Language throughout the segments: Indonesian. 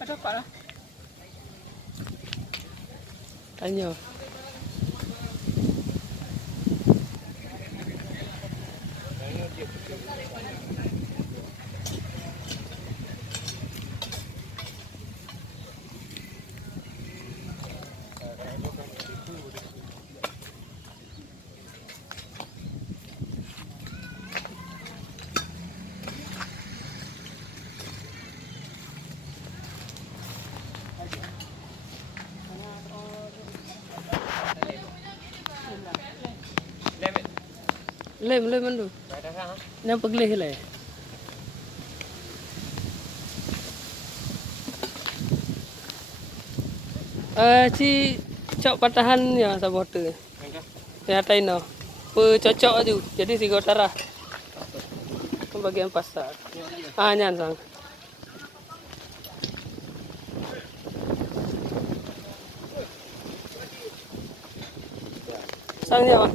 ada apa lah? Tanya. Lem mandu. Yang peglih le. Ci cok patahan ya sabote. Ya taino. Cocok aja. Jadi tiga utara. Bagian pasar. Nyan sang. Sangnya Pak.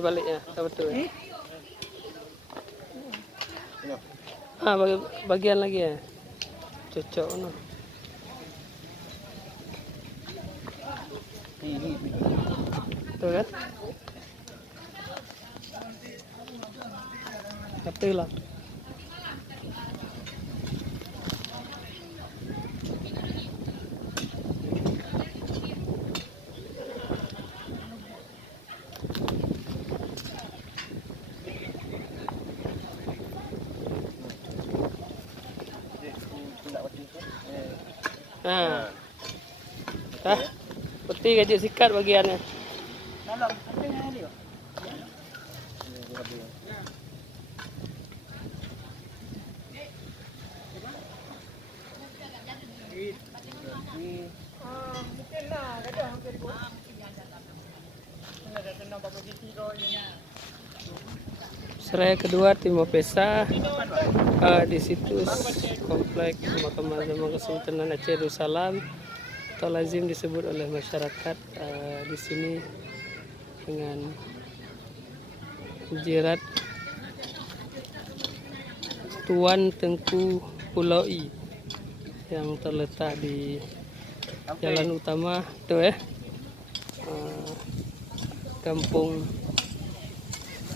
Baliknya, betul. Bagian lagi ya. Cocok no. Tuh kan? Betul lah. Putih gaji sikat bagiannya. Seraya kedua Timor Pesa di situs kompleks Mahkamah Agama Kesultanan Aceh Darussalam atau lazim disebut oleh masyarakat di sini dengan jerat Tuan Tengku Pulau I yang terletak di jalan utama tuh ya, Kampung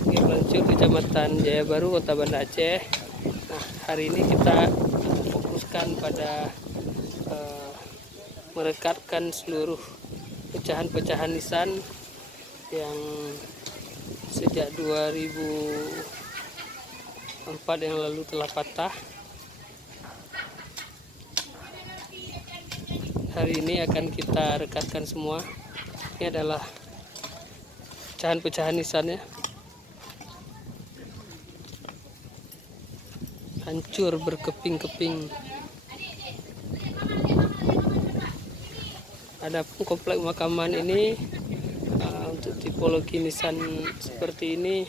Belancur, Kecamatan Jaya Baru, Kota Banda Aceh. Nah, hari ini kita fokuskan pada merekatkan seluruh pecahan-pecahan nisan yang sejak 2004 yang lalu telah patah. Hari ini akan kita rekatkan semua. Ini adalah pecahan-pecahan nisannya. Hancur berkeping-keping. Adapun komplek pemakaman ini untuk tipologi nisan seperti ini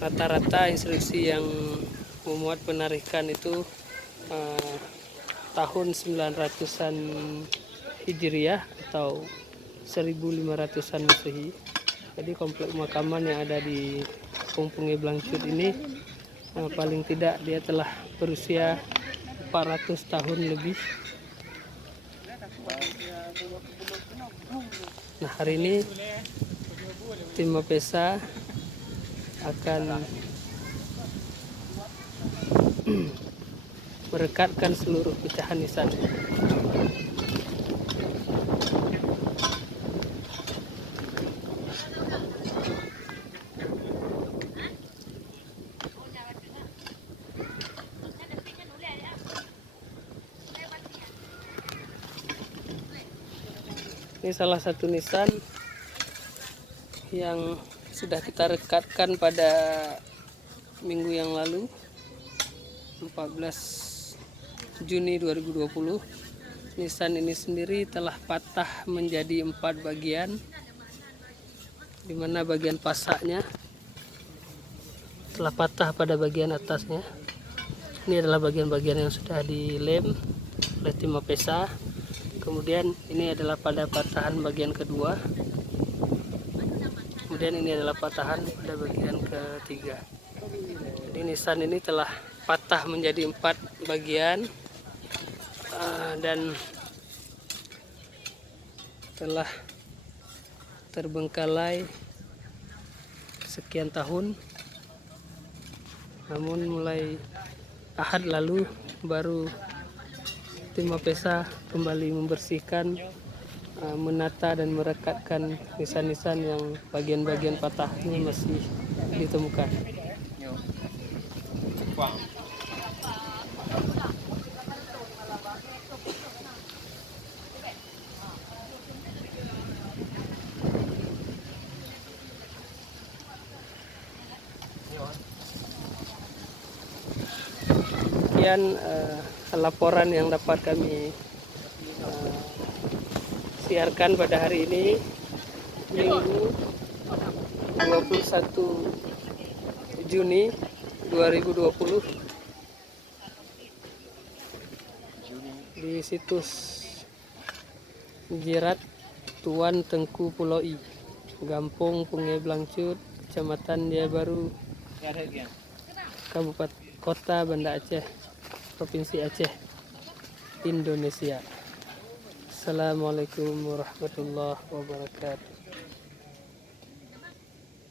rata-rata instruksi yang memuat penarikan itu tahun 900-an Hijriah atau 1500-an Masehi. Jadi komplek pemakaman yang ada di Kampung Belancur ini paling tidak dia telah berusia 400 tahun lebih. Nah, hari ini tim Mapesa akan merekatkan seluruh pecahan nisan. Ini salah satu nisan yang sudah kita rekatkan pada minggu yang lalu, 14 Juni 2020. Nisan ini sendiri telah patah menjadi 4 bagian, di mana bagian pasaknya telah patah pada bagian atasnya. Ini adalah bagian-bagian yang sudah dilem oleh tim Mapesa. Kemudian ini adalah pada patahan bagian kedua. Kemudian ini adalah patahan pada bagian ketiga. Jadi nisan ini telah patah menjadi 4 bagian dan telah terbengkalai sekian tahun. Namun mulai Ahad lalu baru tim Mapesa kembali membersihkan, menata dan merekatkan nisan-nisan yang bagian-bagian patah ini masih ditemukan. Sekian laporan yang dapat kami siarkan pada hari ini, Minggu 21 Juni 2020 di situs Jirat Tuan Tengku Pulau I, Gampung Pungai Blangcut, Kecamatan Jaya Baru, Kabupaten Kota Banda Aceh, Provinsi Aceh, Indonesia. Assalamualaikum warahmatullahi wabarakatuh.